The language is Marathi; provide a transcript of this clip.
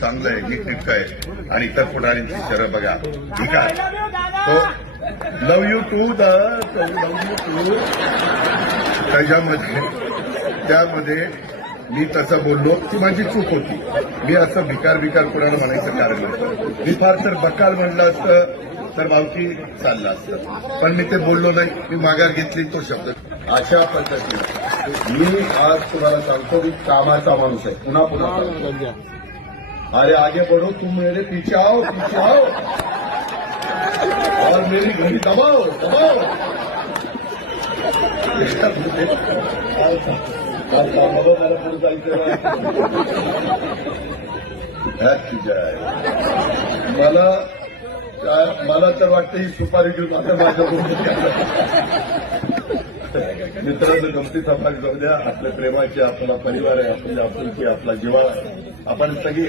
चांगलं आहे, नीटनेटकं आहे आणि इतर पुढाऱ्यांची शरं बघा. ठीक आहे. तो लव यू टू त्यामध्ये मी तसं बोललो ती माझी चूक होती. मी असं भिकार कोणाला म्हणायचं कारण नव्हतं. मी फार तर बकाल म्हणलं असतं तर भावकी चाललं असतं, पण मी ते बोललो नाही. मी माघार घेतली तो शब्द. अशा पद्धतीने मी आज तुम्हाला सांगतो की कामाचा माणूस आहे. पुन्हा सांगतो, अरे आगे बढ़ो, तुम मेरे पीछे आओ और मेरी घड़ी दबाओ. मला पुढे जायचं मला तर वाटतं ही सुपारी घेऊन आता माझ्या मित्रांनो गमती समाज जाऊ द्या. आपल्या प्रेमाची, आपला परिवार आहे, आपली आपुलकी, आपला जिव्हाळा, आपण सगळी